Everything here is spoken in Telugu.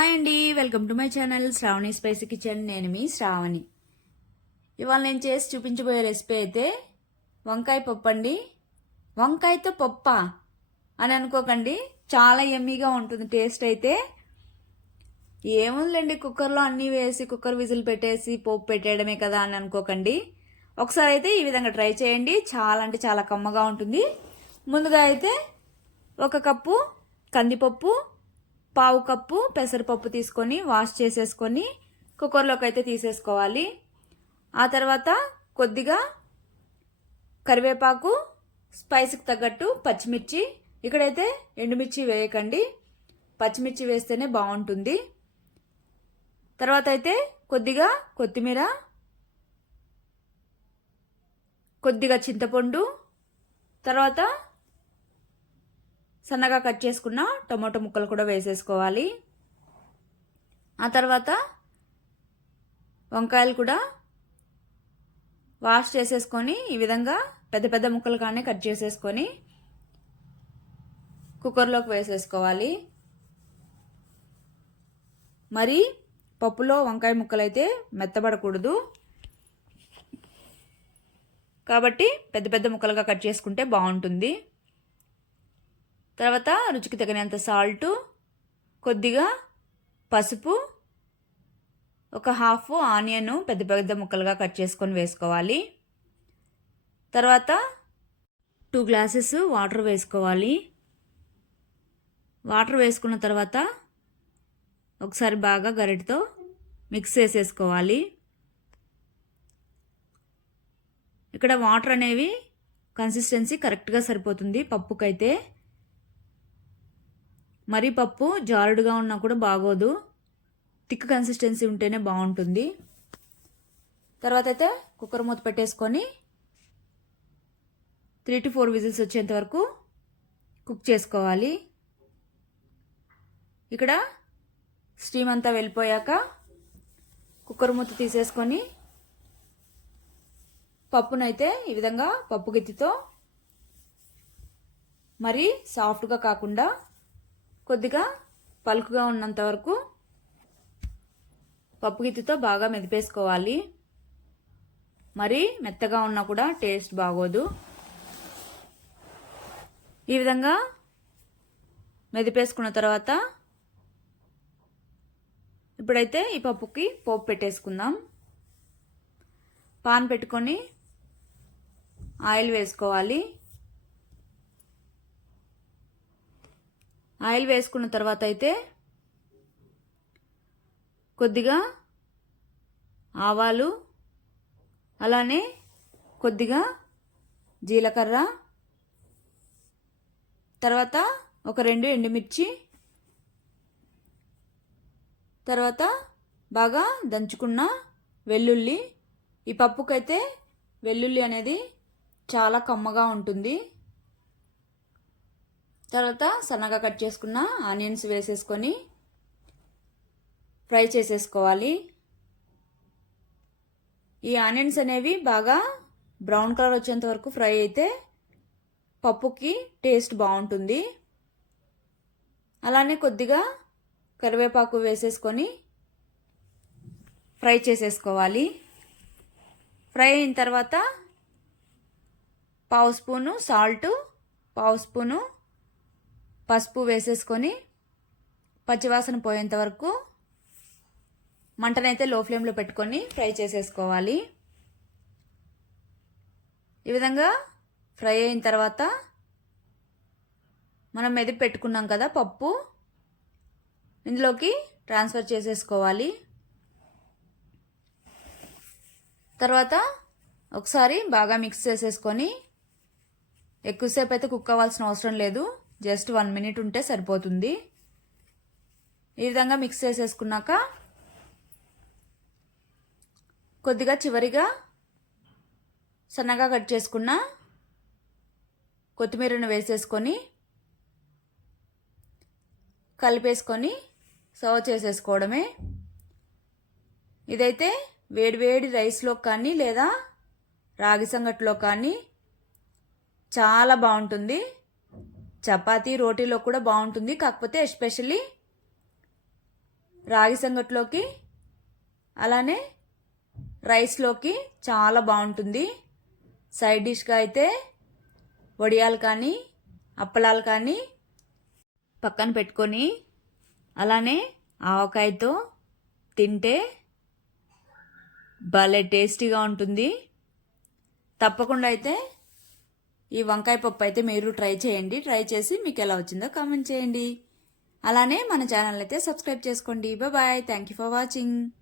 హాయ్ అండి. Welcome to my channel Sravani spicy kitchen. నేను మీ శ్రావణి. ఇవాళ నేను చేసి చూపించబోయే రెసిపీ అయితే వంకాయ పప్పు అండి. వంకాయతో పప్ప అని అనుకోకండి. చాలా ఎమ్మీగా ఉంటుంది టేస్ట్ అయితే. ఏముందండి కుక్కర్లో అన్నీ వేసి కుక్కర్ విజిల్ పెట్టేసి పోపు పెట్టేయడమే కదా అని అనుకోకండి. ఒకసారి అయితే ఈ విధంగా ట్రై చేయండి. చాలా అంటే చాలా కమ్మగా ఉంటుంది. ముందుగా అయితే ఒక కప్పు కందిపప్పు పావు కప్పు పెసరపప్పు తీసుకొని వాష్ చేసేసుకొని కుక్కర్లోకి అయితే తీసేసుకోవాలి. ఆ తర్వాత కొద్దిగా కరివేపాకు స్పైస్కి తగ్గట్టు పచ్చిమిర్చి ఇక్కడైతే ఎండుమిర్చి వేయకండి. పచ్చిమిర్చి వేస్తేనే బాగుంటుంది. తర్వాత అయితే కొద్దిగా కొత్తిమీర కొద్దిగా చింతపండు తర్వాత సన్నగా కట్ చేసుకున్న టమాటో ముక్కలు కూడా వేసేసుకోవాలి. ఆ తర్వాత వంకాయలు కూడా వాష్ చేసేసుకొని ఈ విధంగా పెద్ద పెద్ద ముక్కలు కానీ కట్ చేసేసుకొని కుక్కర్లోకి వేసేసుకోవాలి. మరి పప్పులో వంకాయ ముక్కలు అయితే మెత్తబడకూడదు. కాబట్టి పెద్ద పెద్ద ముక్కలుగా కట్ చేసుకుంటే బాగుంటుంది. తర్వాత రుచికి తగినంత సాల్టు కొద్దిగా పసుపు ఒక హాఫ్ ఆనియన్ పెద్ద పెద్ద ముక్కలుగా కట్ చేసుకొని వేసుకోవాలి. తర్వాత టూ గ్లాసెస్ వాటర్ వేసుకోవాలి. వాటర్ వేసుకున్న తర్వాత ఒకసారి బాగా గరిటతో మిక్స్ చేసేసుకోవాలి. ఇక్కడ వాటర్ అనేవి కన్సిస్టెన్సీ కరెక్ట్గా సరిపోతుంది పప్పుకైతే. మరీ పప్పు జారుడుగా ఉన్నా కూడా బాగోదు. థిక్ కన్సిస్టెన్సీ ఉంటేనే బాగుంటుంది. తర్వాత అయితే కుక్కర్ మూత పెట్టేసుకొని త్రీ టు ఫోర్ విజిల్స్ వచ్చేంత వరకు కుక్ చేసుకోవాలి. ఇక్కడ స్టీమ్ అంతా వెళ్ళిపోయాక కుక్కర్ మూత తీసేసుకొని పప్పునైతే ఈ విధంగా పప్పు గిత్తితో మరీ సాఫ్ట్గా కాకుండా కొద్దిగా పలుకుగా ఉన్నంత వరకు పప్పుగిత్తితో బాగా మెదిపేసుకోవాలి. మరి మెత్తగా ఉన్నా కూడా టేస్ట్ బాగోదు. ఈ విధంగా మెదిపేసుకున్న తర్వాత ఇప్పుడైతే ఈ పప్పుకి పోపు పెట్టేసుకుందాం. పాన్ పెట్టుకొని ఆయిల్ వేసుకోవాలి. ఆయిల్ వేసుకున్న తర్వాత అయితే కొద్దిగా ఆవాలు అలానే కొద్దిగా జీలకర్ర తర్వాత ఒక రెండు ఎండుమిర్చి తర్వాత బాగా దంచుకున్న వెల్లుల్లి. ఈ పప్పుకైతే వెల్లుల్లి అనేది చాలా కమ్మగా ఉంటుంది. తర్వాత సన్నగా కట్ చేసుకున్న ఆనియన్స్ వేసేసుకొని ఫ్రై చేసేసుకోవాలి. ఈ ఆనియన్స్ అనేవి బాగా బ్రౌన్ కలర్ వచ్చేంత వరకు ఫ్రై అయితే పప్పుకి టేస్ట్ బాగుంటుంది. అలానే కొద్దిగా కరివేపాకు వేసేసుకొని ఫ్రై చేసేసుకోవాలి. ఫ్రై అయిన తర్వాత పావు స్పూను సాల్టు పావు స్పూను పసుపు వేసేసుకొని పచ్చివాసన పోయేంత వరకు మంటనైతే లో ఫ్లేమ్లో పెట్టుకొని ఫ్రై చేసేసుకోవాలి. ఈ విధంగా ఫ్రై అయిన తర్వాత మనం మెదిపి పెట్టుకున్నాం కదా పప్పు ఇందులోకి ట్రాన్స్ఫర్ చేసేసుకోవాలి. తర్వాత ఒకసారి బాగా మిక్స్ చేసేసుకొని ఎక్కువసేపు అయితే కుక్ అవ్వాల్సిన అవసరం లేదు. జస్ట్ వన్ మినిట్ ఉంటే సరిపోతుంది. ఈ విధంగా మిక్స్ చేసేసుకున్నాక కొద్దిగా చివరిగా సన్నగా కట్ చేసుకున్న కొత్తిమీరను వేసేసుకొని కలిపేసుకొని సర్వ్ చేసేసుకోవడమే. ఇదైతే వేడివేడి రైస్లో కానీ లేదా రాగి సంగట్లో కానీ చాలా బాగుంటుంది. చపాతీ రోటీలో కూడా బాగుంటుంది. కాకపోతే ఎస్పెషల్లీ రాగి సంగట్లోకి అలానే రైస్లోకి చాలా బాగుంటుంది. సైడ్ డిష్గా అయితే వడియాలు కానీ అప్పలాలు కానీ పక్కన పెట్టుకొని అలానే ఆవకాయతో తింటే భలే టేస్టీగా ఉంటుంది. తప్పకుండా అయితే ఈ వంకాయ పప్పు అయితే మీరు ట్రై చేయండి. ట్రై చేసి మీకు ఎలా వచ్చిందో కామెంట్ చేయండి. అలానే మన ఛానల్ అయితే సబ్స్క్రైబ్ చేసుకోండి. Bye thank you for watching